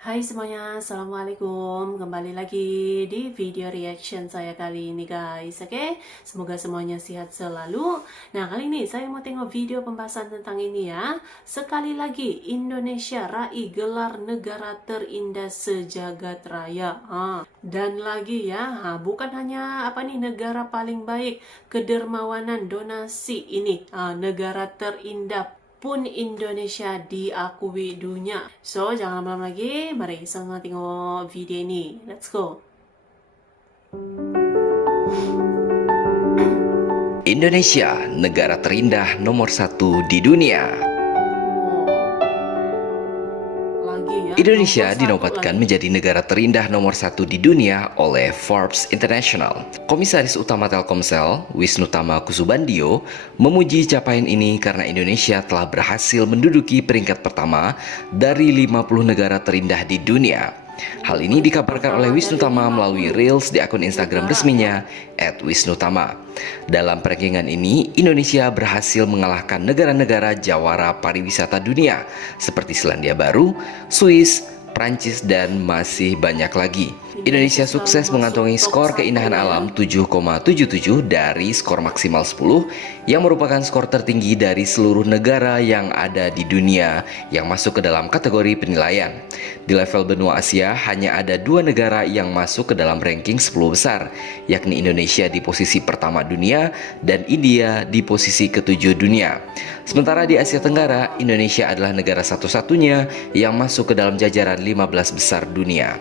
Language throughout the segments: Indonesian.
Hai semuanya, Assalamualaikum. Kembali lagi di video reaction saya kali ini guys. Oke, semoga semuanya sehat selalu. Nah, kali ini saya mau tengok video pembahasan tentang ini ya. Sekali lagi, Indonesia raih gelar negara terindah sejagat raya. Dan lagi ya, bukan hanya negara paling baik kedermawanan donasi ini, negara terindah pun Indonesia diakui dunia. So, jangan lama-lama lagi. Mari sama tengok video ini. Let's go. Indonesia, negara terindah nomor 1 di dunia. Indonesia dinobatkan menjadi negara terindah nomor 1 di dunia oleh Forbes International. Komisaris Utama Telkomsel, Wisnutama Kusubandio, memuji capaian ini karena Indonesia telah berhasil menduduki peringkat pertama dari 50 negara terindah di dunia. Hal ini dikabarkan oleh Wisnutama melalui Reels di akun Instagram resminya @wisnutama. Dalam rankingan ini, Indonesia berhasil mengalahkan negara-negara jawara pariwisata dunia seperti Selandia Baru, Swiss, Prancis, dan masih banyak lagi. Indonesia sukses mengantongi skor keindahan alam 7,77 dari skor maksimal 10 yang merupakan skor tertinggi dari seluruh negara yang ada di dunia yang masuk ke dalam kategori penilaian. Di level benua Asia hanya ada 2 negara yang masuk ke dalam ranking 10 besar, yakni Indonesia di posisi pertama dunia dan India di posisi ke-7 dunia. Sementara di Asia Tenggara, Indonesia adalah negara satu-satunya yang masuk ke dalam jajaran 15 besar dunia.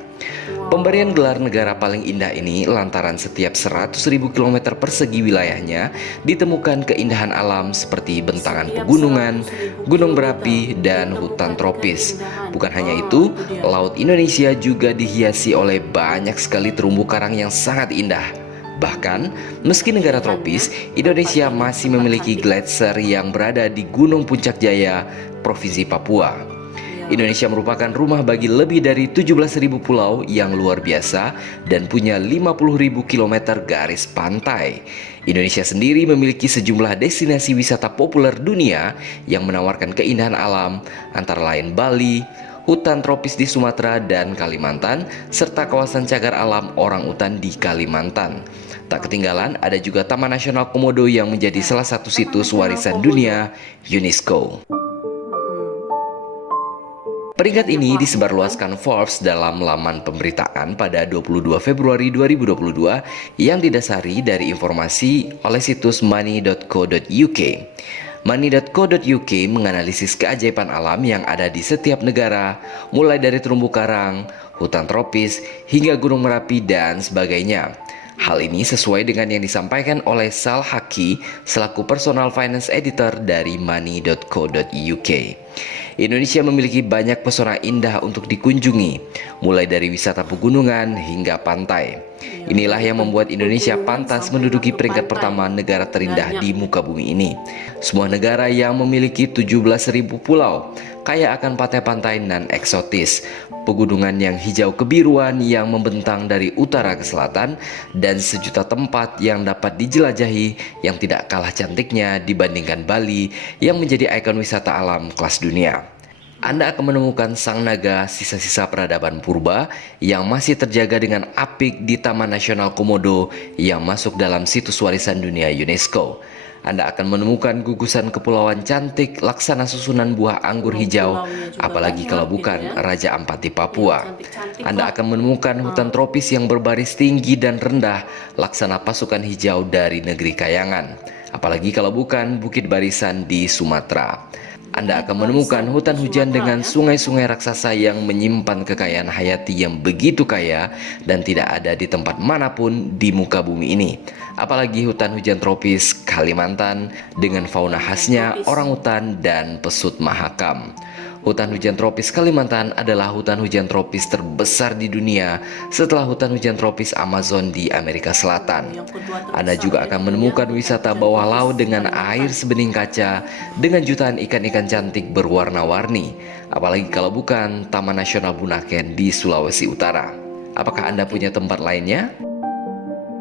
Pemberian gelar negara paling indah ini lantaran setiap 100.000 km persegi wilayahnya ditemukan keindahan alam seperti bentangan pegunungan, gunung berapi, dan hutan tropis. Bukan hanya itu, laut Indonesia juga dihiasi oleh banyak sekali terumbu karang yang sangat indah. Bahkan, meski negara tropis, Indonesia masih memiliki gletser yang berada di Gunung Puncak Jaya, Provinsi Papua. Indonesia merupakan rumah bagi lebih dari 17.000 pulau yang luar biasa dan punya 50.000 km garis pantai. Indonesia sendiri memiliki sejumlah destinasi wisata populer dunia yang menawarkan keindahan alam, antara lain Bali, hutan tropis di Sumatera dan Kalimantan, serta kawasan cagar alam orangutan di Kalimantan. Tak ketinggalan, ada juga Taman Nasional Komodo yang menjadi salah satu situs warisan dunia UNESCO. Peringkat ini disebarluaskan Forbes dalam laman pemberitaan pada 22 Februari 2022 yang didasari dari informasi oleh situs money.co.uk. Money.co.uk menganalisis keajaiban alam yang ada di setiap negara, mulai dari terumbu karang, hutan tropis, hingga gunung Merapi dan sebagainya. Hal ini sesuai dengan yang disampaikan oleh Sal Haki selaku personal finance editor dari money.co.uk. Indonesia memiliki banyak pesona indah untuk dikunjungi, mulai dari wisata pegunungan hingga pantai. Inilah yang membuat Indonesia pantas menduduki peringkat pertama negara terindah di muka bumi ini. Sebuah negara yang memiliki 17.000 pulau, kaya akan pantai-pantai nan eksotis, pegunungan yang hijau kebiruan yang membentang dari utara ke selatan, dan sejuta tempat yang dapat dijelajahi yang tidak kalah cantiknya dibandingkan Bali yang menjadi ikon wisata alam kelas dunia. Anda akan menemukan sang naga sisa-sisa peradaban purba yang masih terjaga dengan apik di Taman Nasional Komodo yang masuk dalam situs warisan dunia UNESCO. Anda akan menemukan gugusan kepulauan cantik laksana susunan buah anggur hijau, apalagi kalau bukan Raja Ampat di Papua. Anda akan menemukan hutan tropis yang berbaris tinggi dan rendah laksana pasukan hijau dari negeri Kayangan, apalagi kalau bukan Bukit Barisan di Sumatera. Anda akan menemukan hutan hujan dengan sungai-sungai raksasa yang menyimpan kekayaan hayati yang begitu kaya dan tidak ada di tempat manapun di muka bumi ini. Apalagi hutan hujan tropis Kalimantan dengan fauna khasnya orangutan dan pesut mahakam. Hutan hujan tropis Kalimantan adalah hutan hujan tropis terbesar di dunia setelah hutan hujan tropis Amazon di Amerika Selatan. Anda juga akan menemukan wisata bawah laut dengan air sebening kaca dengan jutaan ikan-ikan cantik berwarna-warni, apalagi kalau bukan Taman Nasional Bunaken di Sulawesi Utara. Apakah Anda punya tempat lainnya?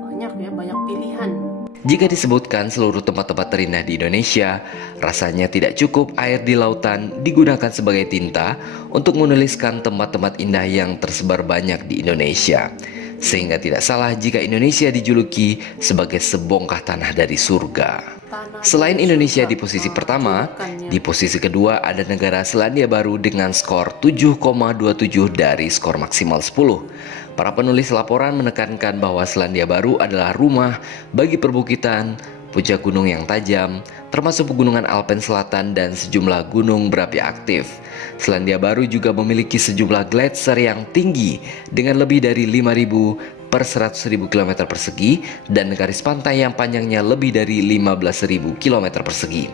Banyak ya, banyak pilihan. Jika disebutkan seluruh tempat-tempat terindah di Indonesia, rasanya tidak cukup air di lautan digunakan sebagai tinta untuk menuliskan tempat-tempat indah yang tersebar banyak di Indonesia. Sehingga tidak salah jika Indonesia dijuluki sebagai sebongkah tanah dari surga. Selain Indonesia di posisi pertama, di posisi kedua ada negara Selandia Baru dengan skor 7,27 dari skor maksimal 10. Para penulis laporan menekankan bahwa Selandia Baru adalah rumah bagi perbukitan, puncak gunung yang tajam, termasuk pegunungan Alpen Selatan dan sejumlah gunung berapi aktif. Selandia Baru juga memiliki sejumlah gletser yang tinggi dengan lebih dari 5.000 per 100.000 km persegi dan garis pantai yang panjangnya lebih dari 15.000 km persegi.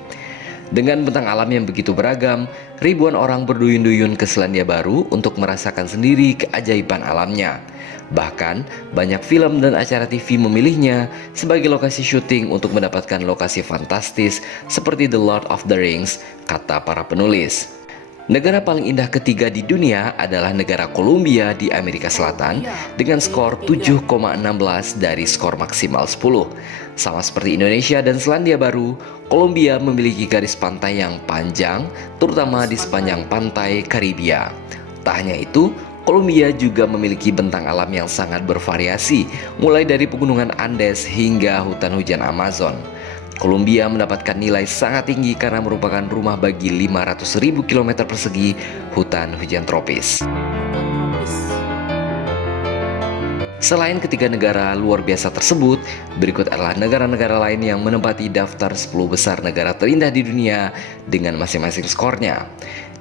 Dengan bentang alam yang begitu beragam, ribuan orang berduyun-duyun ke Selandia Baru untuk merasakan sendiri keajaiban alamnya. Bahkan, banyak film dan acara TV memilihnya sebagai lokasi syuting untuk mendapatkan lokasi fantastis seperti The Lord of the Rings, kata para penulis. Negara paling indah ketiga di dunia adalah negara Kolombia di Amerika Selatan dengan skor 7,16 dari skor maksimal 10. Sama seperti Indonesia dan Selandia Baru, Kolombia memiliki garis pantai yang panjang, terutama di sepanjang pantai Karibia. Tak hanya itu, Kolombia juga memiliki bentang alam yang sangat bervariasi, mulai dari pegunungan Andes hingga hutan hujan Amazon. Kolombia mendapatkan nilai sangat tinggi karena merupakan rumah bagi 500.000 km persegi hutan hujan tropis. Selain ketiga negara luar biasa tersebut, berikut adalah negara-negara lain yang menempati daftar 10 besar negara terindah di dunia dengan masing-masing skornya.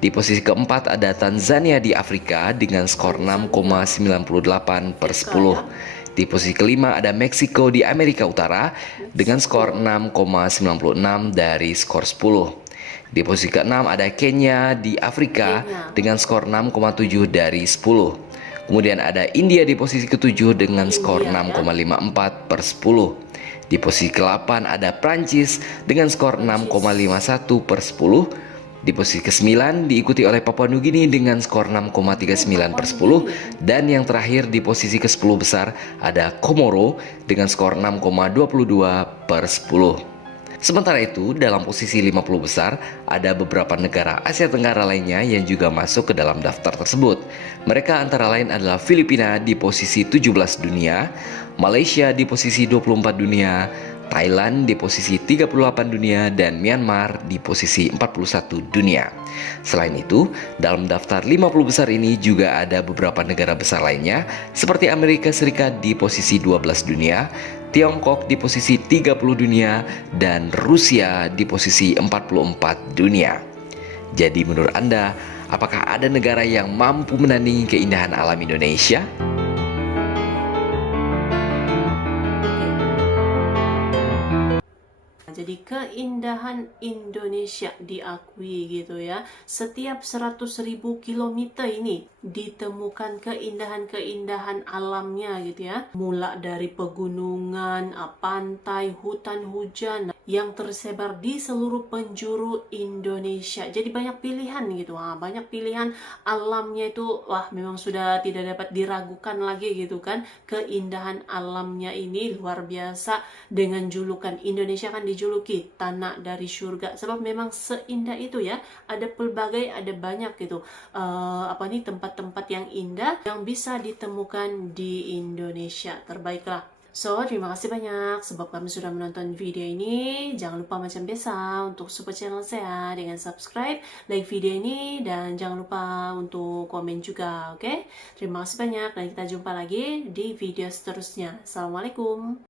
Di posisi keempat ada Tanzania di Afrika dengan skor 6,98 per 10. Di posisi kelima ada Meksiko di Amerika Utara dengan skor 6,96 dari skor 10. Di posisi keenam ada Kenya di Afrika dengan skor 6,7 dari 10. Kemudian ada India di posisi ketujuh dengan skor 6,54 per 10. Di posisi ke-8 ada Prancis dengan skor 6,51 per 10. Di posisi ke-9 diikuti oleh Papua Nugini dengan skor 6,39 per 10. Dan yang terakhir di posisi ke-10 besar ada Komoro dengan skor 6,22 per 10. Sementara itu, dalam posisi 50 besar, ada beberapa negara Asia Tenggara lainnya yang juga masuk ke dalam daftar tersebut. Mereka antara lain adalah Filipina di posisi 17 dunia, Malaysia di posisi 24 dunia, Thailand di posisi 38 dunia, dan Myanmar di posisi 41 dunia. Selain itu, dalam daftar 50 besar ini juga ada beberapa negara besar lainnya seperti Amerika Serikat di posisi 12 dunia, Tiongkok di posisi 30 dunia, dan Rusia di posisi 44 dunia. Jadi menurut Anda, apakah ada negara yang mampu menandingi keindahan alam Indonesia? Jadi keindahan Indonesia diakui gitu ya. Setiap 100.000 kilometer ini ditemukan keindahan-keindahan alamnya gitu ya. Mula dari pegunungan, pantai, hutan hujan yang tersebar di seluruh penjuru Indonesia. Jadi banyak pilihan gitu. Banyak pilihan alamnya itu memang sudah tidak dapat diragukan lagi gitu kan. Keindahan alamnya ini luar biasa dengan julukan Indonesia kan dijuluki tanah dari surga sebab memang seindah itu ya. Ada pelbagai, ada banyak gitu tempat-tempat yang indah yang bisa ditemukan di Indonesia. Terbaiklah. So, terima kasih banyak sebab kami sudah menonton video ini. Jangan lupa macam biasa untuk support channel saya dengan subscribe, like video ini, dan jangan lupa untuk komen juga, oke? Terima kasih banyak dan kita jumpa lagi di video seterusnya. Assalamualaikum.